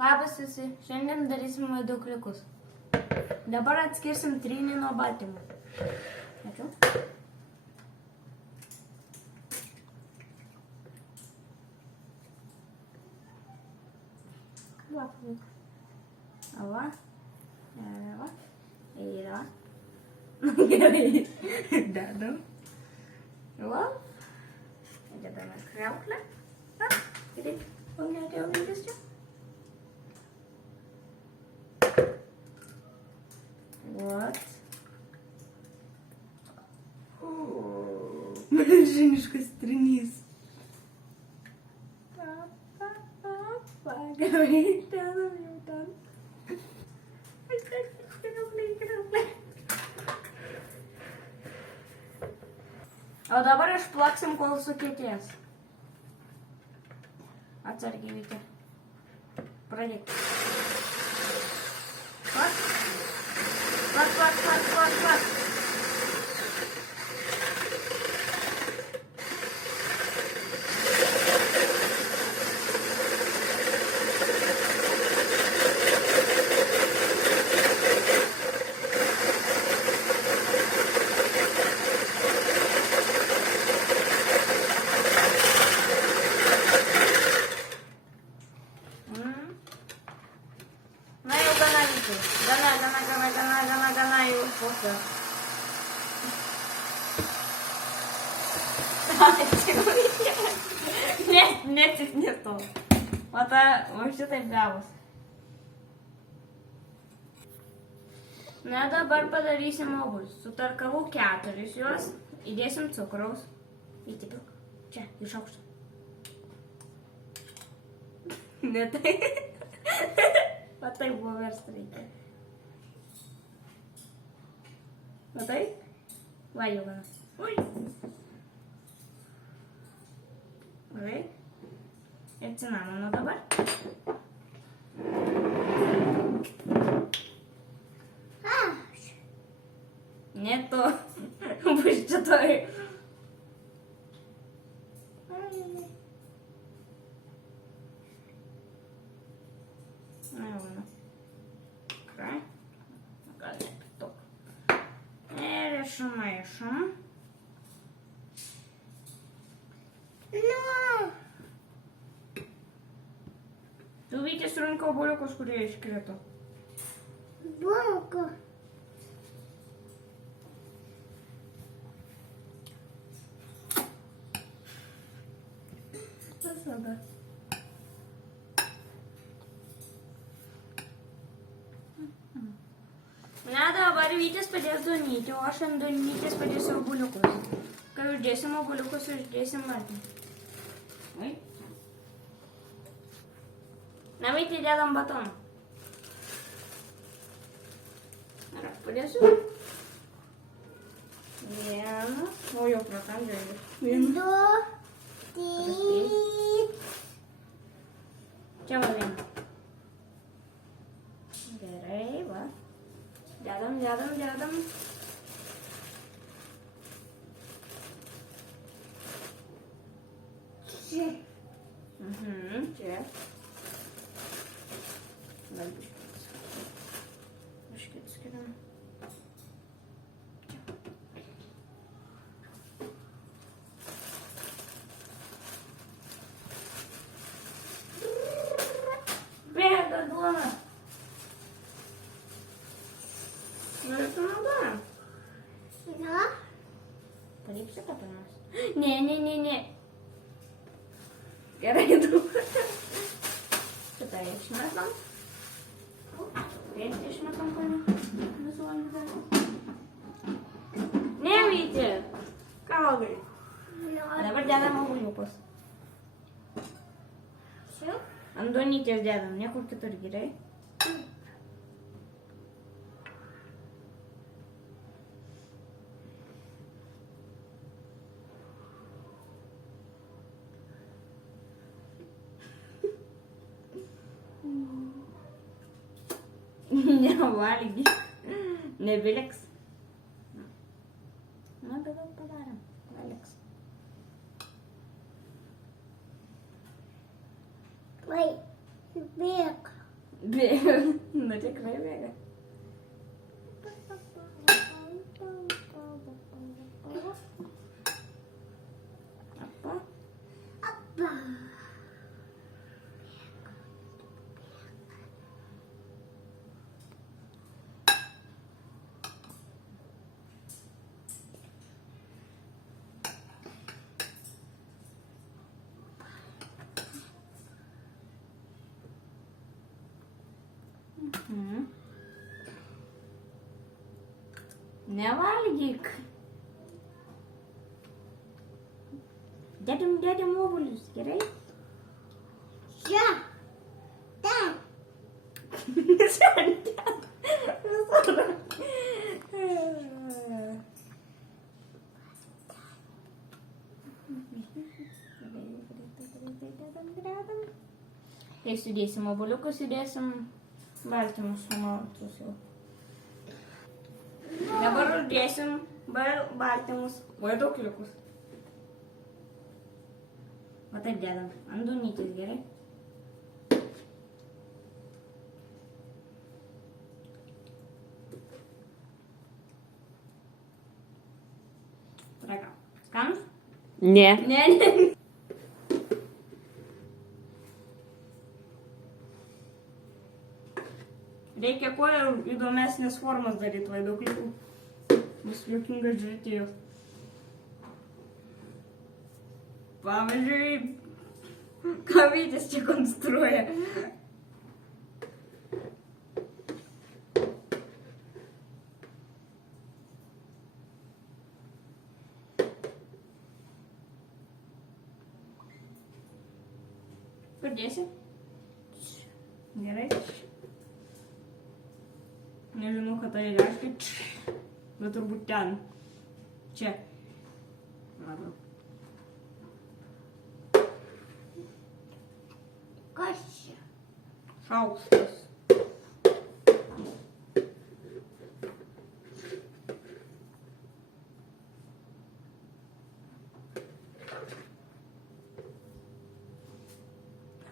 Labas visi, šiandien darysim vaiduokliukus. Dabar atskirsim trynį nuo baltymų. Ačiū. Va. Yra. Gerai. Dedam. Va. Dedame kriauklę. Kitaip, pagnėtėjau viltis čia. Вот. Milžiniškas trynys. Gerai, dedam jau ten. O dabar išplaksim, kol sukietės. Atsargiai, Vytė. Pradėk. Plak. Plak. Na jau gana, Vytė. Gana jau pusę. Ne to. O šitaip gavus. Na dabar padarysim obuolius. Sutarkavau 4 juos, įdėsim cukraus. Įtipilk. Čia, iš aukšto. Ne tai. Matai, buvo versti reikia. Matai? Va jau gana. Ui. Gerai. Ir cinamono dabar. Ne to. Bus čia toj. Na jau gana. Gerai. Gal ne per daug. Ir išmaišom. Tu, Vytė, surinko obuoliukus, kurie iškrito. Bulku. Visada. Na, dabar Vytis padės duonyti, o aš ant duonytės padėsiu obuoliukus. Kai uždėsim obuoliukus, uždėsim baltymą. Oi. Na, Vytį dedam batoną. Ir aš padėsiu. Vieną. O jau prakandžiai. 2, 3. Čia va vieną. Gerai, va. Dedam. Čia. Čia. Gal biškit skiriam. Bėga duona. Norėtų naudojam. Na. Paliksi kapinas? Ne. Gerai, du. Šitą išmetam. Vėl išmetam, pane. Visuomet. Ne, Vytė. Kalgai. Dabar dedam obuoliukus. Čia. Ant duonytės dedam, niekur kitur, gerai? Nevalgy. Nebeliks. Na, beveik padarėm. Neliks. Vai, bėk. Bėga. Nu tikrai bėga. Apa. Apa. Nevalgyk. Dedam obuolius, gerai? Čia. Ten. Šiandien. Visur. Tai sudėsim obuoliukus, sudėsim baltymus sumaltus jau. Dabar uždėsim baltymus, vaiduokliukus. Va taip dedam, ant duonytės, gerai? Ragau. Skanus? Ne. Ne. Reikia kuo įdomesnės formas daryti vaiduokliukų. Bus juokinga žiūrėti jos. Pavyzdžiui, kavytės čia konstruoja. Kur dėsi? Gerai. Nežinau, ką tai reiškia, bet turbūt ten. Čia. Labiau. Kas čia? Šaukštas.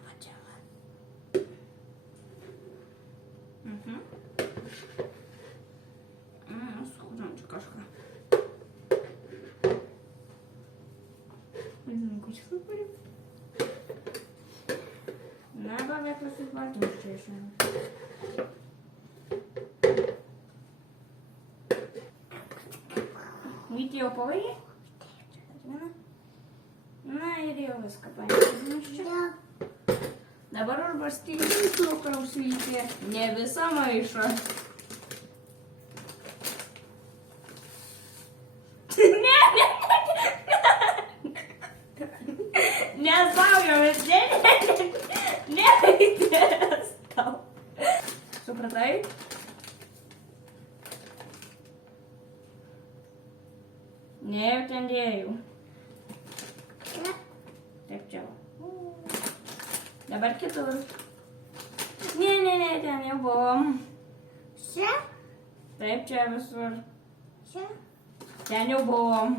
Va čia va. Skaudžiam čia kažką. Nežinau, ką čia padaryti. Na, beveik visus baltymus čia išėjau. Vytį jau pavaigė? Na ir jau viską paėmė. Čia. Dabar užbarstysim cukraus Vytį. Ne visą maišą. Nesaugomis, nereikės tau. Supratai? Ne, jau ten dėjau. Čia. Taip čia. Dabar kitur. Ne, ten jau buvom. Čia. Taip čia visur. Čia. Ten jau buvom.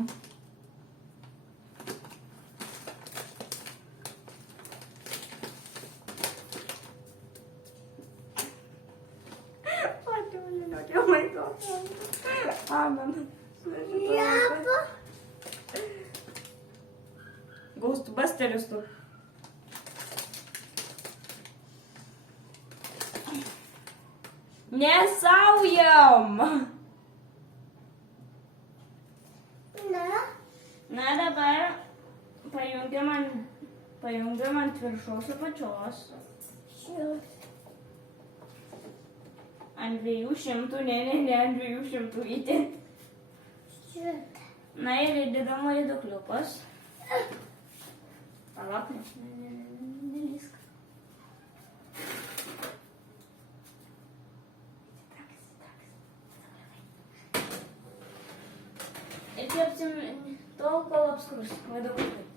Oh my god. Amen. Liapa. Ghostbusterius tu. Nesaujam. Na. Na dabar pajungiam ant viršaus apačios. Čia. Ant 200, ne, ant 200 Vyti. Čia. Na ir įdedam vaiduokliukus. Palauk, nelysk. Ir kepsim tol, kol apskrus vaiduokliukai.